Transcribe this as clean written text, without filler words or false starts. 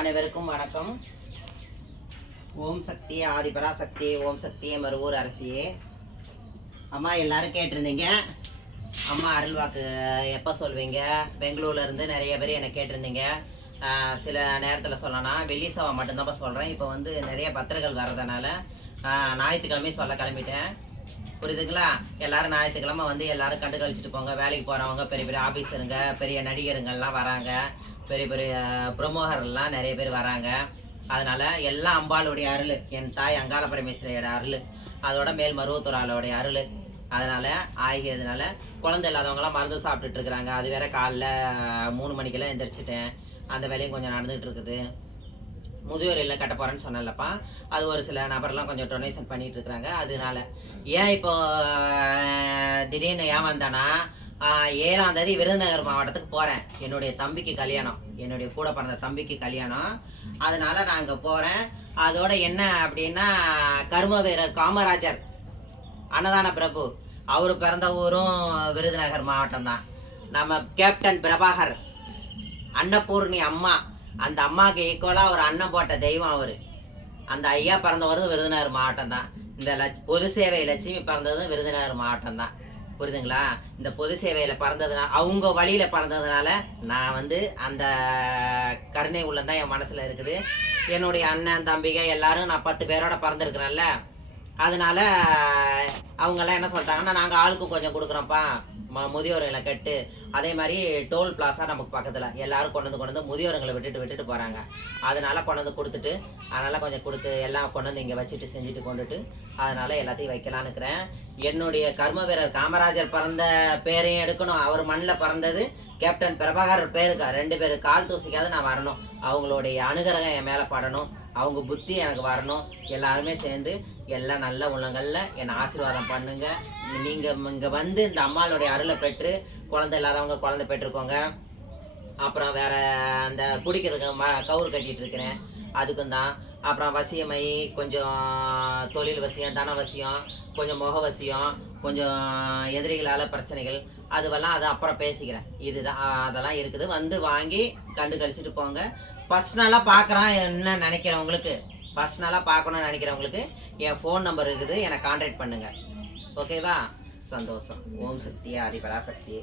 அனைவருக்கும் வணக்கம். ஓம் சக்தி ஆதிபராசக்தி, ஓம் சக்தியே மறுவூர் அரசியே. அம்மா எல்லாரும் கேட்டிருந்தீங்க, அம்மா அருள்வாக்கு எப்போ சொல்வீங்க? பெங்களூர்ல இருந்து நிறைய பேர் என்னை கேட்டிருந்தீங்க. சில நேரத்தில் சொல்லலாம், வெள்ளி செவ்வாய் மட்டும்தான் சொல்கிறேன். இப்போ வந்து நிறைய பத்திரிகள் வர்றதுனால ஞாயிற்றுக்கிழமையும் சொல்ல கிளம்பிட்டேன். புரியுதுங்களா? எல்லாரும் ஞாயிற்றுக்கிழமை வந்து எல்லாரும் கண்டு கழிச்சிட்டு போங்க. வேலைக்கு போகிறவங்க, பெரிய பெரிய ஆஃபீஸருங்க, பெரிய நடிகருங்கள்லாம் வராங்க, பெரிய பெரிய பிரமுகர்கள்லாம் நிறைய பேர் வராங்க. அதனால் எல்லாம் அம்பாளுடைய அருள், என் தாய் அங்காள பரமேஸ்வரியோட அருள், அதோட மேல் மருவத்தூராளுடைய அருள். அதனால் ஆகியதுனால குழந்தை இல்லாதவங்களாம் மருந்து சாப்பிட்டுட்டு இருக்கிறாங்க. அது வேற காலைல 3 மணிக்கெல்லாம் எந்திரிச்சிட்டேன். அந்த வேலையும் கொஞ்சம் நடந்துகிட்டு இருக்குது. முதியோர் இல்லை கட்ட போகிறேன்னு சொன்னேன்லப்பா, அது ஒரு சில நபர்லாம் கொஞ்சம் டொனேஷன் பண்ணிகிட்டு இருக்கிறாங்க. அதனால ஏன் இப்போ திடீர்னு ஏன் வந்தேன்னா, 7ஆம் தேதி விருதுநகர் மாவட்டத்துக்கு போகிறேன். என்னுடைய தம்பிக்கு கல்யாணம், என்னுடைய கூட பிறந்த தம்பிக்கு கல்யாணம். அதனால் நான் அங்கே போகிறேன். அதோட என்ன அப்படின்னா, கர்ம வீரர் காமராஜர் அன்னதான பிரபு, அவர் பிறந்த ஊரும் விருதுநகர் மாவட்டம் தான். நம்ம கேப்டன் பிரபாகர், அன்னபூர்ணி அம்மா, அந்த அம்மாவுக்கு ஈக்குவலாக ஒரு அன்னம் போட்ட தெய்வம் அவர். அந்த ஐயா பிறந்தவரும் விருதுநகர் மாவட்டம் தான். இந்த பொது சேவை லட்சுமி பிறந்ததும் விருதுநகர் மாவட்டம் தான். புரியுதுங்களா? இந்த பொது சேவையில் பிறந்ததுனால, அவங்க வழியில் பிறந்ததுனால நான் வந்து அந்த கருணை உள்ளந்தான் என் மனசில் இருக்குது. என்னுடைய அண்ணன் தம்பிக எல்லாரும் நான் 10 பேரோட பிறந்திருக்கிறேன்ல. அதனால அவங்கெல்லாம் என்ன சொல்லிட்டாங்கன்னா, நாங்கள் ஆளுக்கு கொஞ்சம் கொடுக்குறோம்ப்பா, முதியோர்களை கட்டு. அதே மாதிரி டோல் பிளாஸா நமக்கு பக்கத்தில் எல்லாரும் கொண்டு வந்து முதியோர்களை விட்டுட்டு போகிறாங்க. அதனால் கொண்டு வந்து கொடுத்துட்டு, அதனால் கொஞ்சம் கொடுத்து எல்லாம் கொண்டு வந்து இங்கே வச்சுட்டு செஞ்சுட்டு கொண்டுட்டு, அதனால் எல்லாத்தையும் வைக்கலான்னு இருக்கிறேன். என்னுடைய கர்ம வீரர் காமராஜர் பிறந்த பேரையும் எடுக்கணும். அவர் மண்ணில் பிறந்தது கேப்டன் பிரபாகர் பேருக்கா 2 பேர் கால் தூசிக்காவது நான் வரணும். அவங்களுடைய அனுகிரகம் என் மேலே படணும், அவங்க புத்தி எனக்கு வரணும். எல்லாருமே சேர்ந்து எல்லாம் நல்ல உள்ளங்களில் என்னை ஆசீர்வாதம் பண்ணுங்க. நீங்கள் இங்கே வந்து இந்த அம்மாளுடைய அருளை பெற்று, குழந்தை இல்லாதவங்க குழந்தை பெற்றுக்கோங்க. அப்புறம் வேற அந்த குடிக்கிறதுக்கு கவுறு கட்டிகிட்டு இருக்கிறேன், அதுக்கும் தான். அப்புறம் வசியமை, கொஞ்சம் தொழில் வசியம், தன வசியம், கொஞ்சம் முக வசியம், கொஞ்சம் எதிரிகளால் பிரச்சனைகள், அதுவெல்லாம் அது அப்புறம் பேசிக்கிறேன். இதுதான் அதெல்லாம் இருக்குது. வந்து வாங்கி கண்டு கழிச்சிட்டு போங்க. பர்சனலாக பார்க்குறான் என்ன நினைக்கிறவங்களுக்கு, பர்சனலாக பார்க்கணும்னு நினைக்கிறவங்களுக்கு என் ஃபோன் நம்பர் இருக்குது, என்னை கான்டாக்ட் பண்ணுங்கள். ஓகேவா? சந்தோஷம். ஓம் சக்தி ஆதிபராசக்தி.